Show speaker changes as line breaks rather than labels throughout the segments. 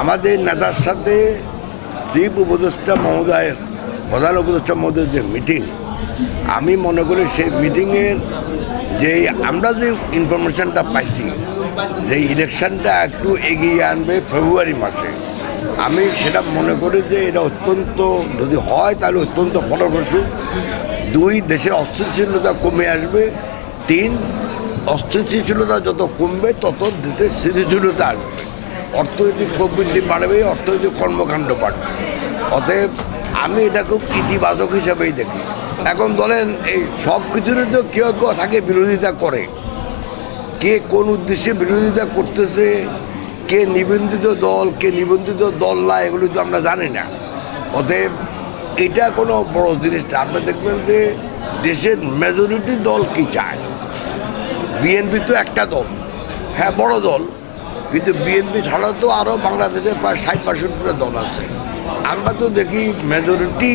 আমাদের নেতার সাথে চিফ উপদেষ্টা মহোদয়ের, প্রধান উপদেষ্টা মহোদয়ের যে মিটিং আমি মনে করি সেই মিটিংয়ের যে আমরা যে ইনফরমেশনটা পাইছি, যে ইলেকশনটা একটু এগিয়ে আনবে ফেব্রুয়ারি মাসে, আমি সেটা মনে করি যে এটা অত্যন্ত, যদি হয় তাহলে অত্যন্ত ফলপ্রসূ। দুই, দেশের অস্থিতিশীলতা কমে আসবে। তিন, অস্থিতিশীলতা যত কমবে, তত দেশের স্থিতিশীলতা আসবে। অর্থনৈতিক প্রবৃদ্ধি বাড়বে, অর্থনৈতিক কর্মকাণ্ড বাড়বে। অতএব আমি এটা খুব ইতিবাচক হিসাবেই দেখি। এখন ধরেন এই সব কিছুরই তো কেউ কেউ থাকে বিরোধিতা করে। কে কোন উদ্দেশ্যে বিরোধিতা করতেছে, কে নিবন্ধিত দল, কে নিবন্ধিত দল না, এগুলি তো আমরা জানি না। অতএব এটা কোনো বড় জিনিস না। আপনি দেখবেন যে দেশের মেজরিটি দল কি চায়? বিএনপি তো একটা দল। হ্যাঁ বড় দল। কিন্তু বিএনপি ছাড়া তো আরও বাংলাদেশের প্রায় ষাট পার্সেন্টের দল আছে। আমরা তো দেখি মেজরিটি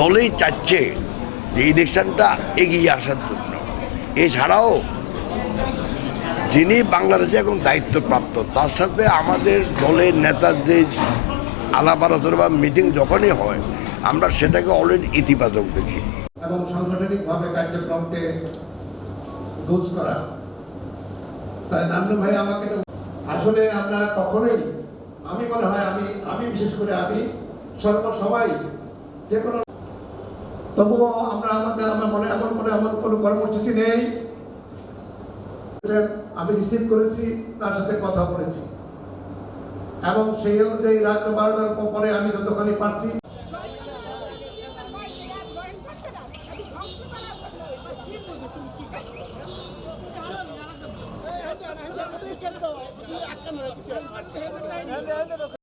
দলেই চাচ্ছে যে ইলেকশনটা এগিয়ে আসার জন্য। এছাড়াও যিনি বাংলাদেশে এখন দায়িত্বপ্রাপ্ত, তার সাথে আমাদের দলের নেতার যে আলাপ আলোচনা বা মিটিং যখনই হয়, আমরা সেটাকে অলরেডি ইতিবাচক দেখি।
এবং সাংগঠনিকভাবে কার্যক্রমকে করা। তাই নান্নু ভাই, আমাকে আসলে আমরা কখনোই আমি মনে হয় আমি আমি বিশেষ করে আমি, সর্ব সবাই যে কোনো তবুও আমরা আমাদের, আমার মনে এমন মনে এমন কোনো কর্মসূচি নেই। আমি রিসিভ করেছি, তার সাথে কথা বলেছি। এবং সেই অনুযায়ী রাত্র বারোটার পরে আমি যতখানি পারছি
全然あるだろうか。